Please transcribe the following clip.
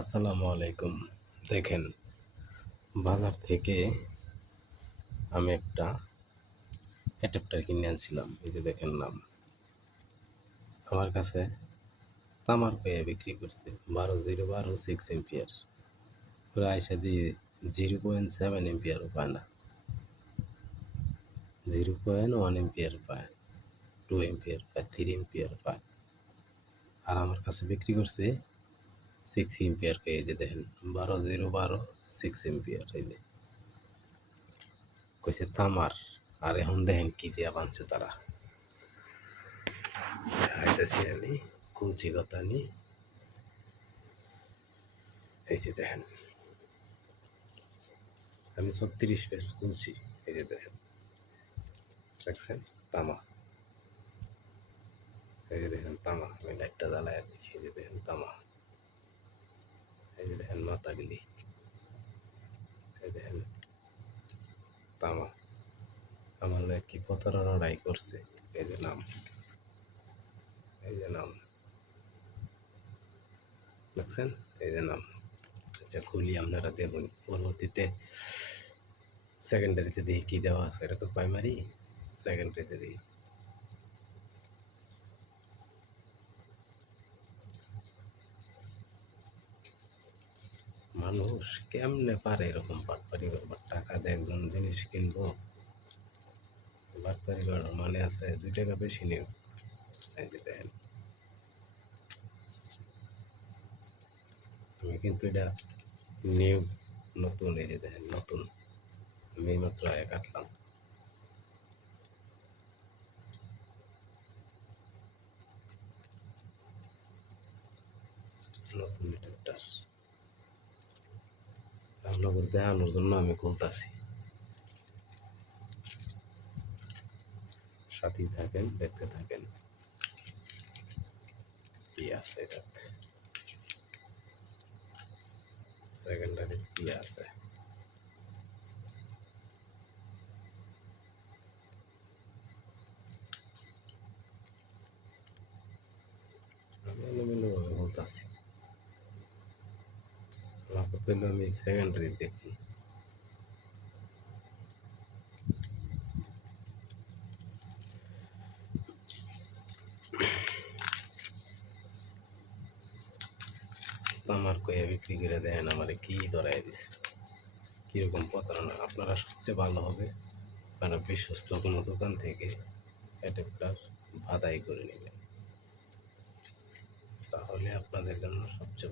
আসসালামু আলাইকুম। দেখেন, বাজার থেকে আমি একটা অ্যাডাপ্টার কিনে আনছিলাম। এই যে দেখেন নাম। আমার কাছে তামার কয়ে বিক্রি করছে 12 6 এম্পিয়ার। ওরা আইসা দিয়ে 0.7 এম্পিয়ারও পায় না, 0.1 এম্পিয়ার পায়, 2 এম্পিয়ার পায়, 3 এম্পিয়ার পায়। আর আমার কাছে বিক্রি করছে 6 এম্পিয়ার কয়ে। এই যে দেখেন 6 এম্পিয়ার। এই যে কইছে তামার। আর এখন দেখেন কি দিয়া বানছে তারা। দেখাইতেছি আমি কৌচি কথা নি। এই যে দেখেন, আমি 36 পেজ কৌচি। এই যে দেখেন, দেখছেন তামা। এই যে দেখেন তামা। আমি লাইটটা জ্বালায় দেখি। এই যে দেখেন তামা। এই যে দেখেন মাথাগুলি। এই দেখেন তামা। আমার লাগে কি প্রতারণাটাই করছে। এই যে নাম, এই যে নাম, দেখছেন? এই যে নাম। আচ্ছা খুলি, আপনারা দেখুন। পরবর্তীতে সেকেন্ডারিতে দেখি কি দেওয়া আছে। এটা তো প্রাইমারি, সেকেন্ডারিতে দেখি। মানুষ কেমনে পারে এরকম বাটপারি করবার? টাকা দিয়ে একজন জিনিস কিনবো, বাটপারি করার মানে আছে 2 টাকা বেশি নিও। এই যে দেখেন, আমি কিন্তু এটা নিউ, নতুন। এই যে দেখেন নতুন, আমি মাত্র আগে কাটলাম। নতুন এটা আপনাদের দেখানোর জন্য আমি খুলতাছি। সাথেই থাকেন, দেখতে থাকেন কি আছে এটাতে, সেকেন্ডারি কি আছে। আমি এলোমেলোভাবে বলতাছি, আমার পেলে আমি সেকেন্ডারি দেখি। আমার কয়ে বিক্রি করে দেন, আমারে কি ধরাই দিছে, কীরকম প্রতারণা। আপনারা সবচেয়ে ভালো হবে আপনারা বিশ্বস্ত কোনো দোকান থেকে অ্যাডাপ্টার বাছাই করে নেবেন, তাহলে আপনাদের জন্য সবচেয়ে